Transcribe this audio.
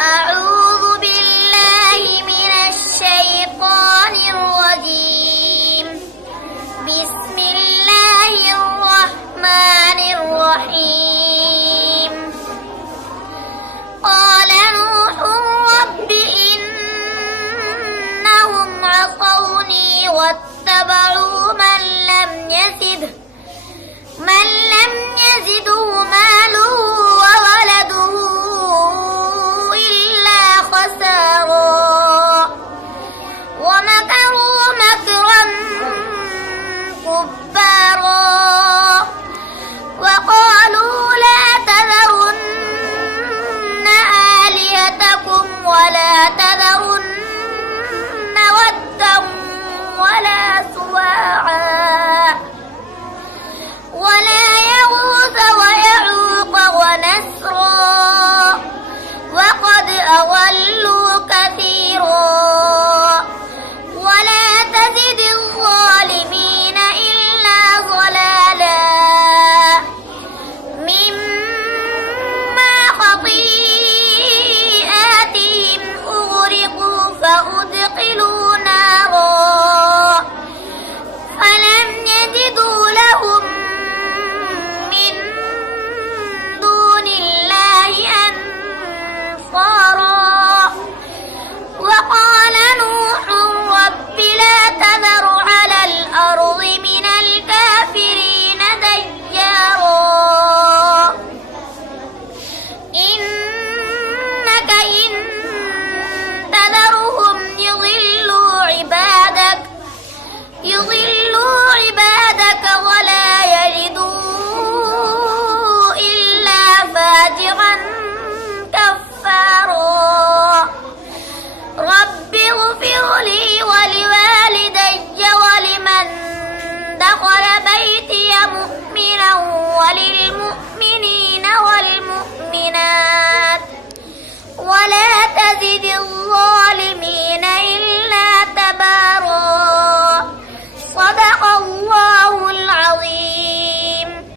أعوذ بالله من الشيطان الرجيم. بسم الله الرحمن الرحيم. قال نوح رب إنهم عصوني واتبعوا من لم يزده ماله وولده إلا خسارا ومكروا مكرا كبارا وقالوا لا تذرن آلهتكم ولا تذرن ودا ولا سواعا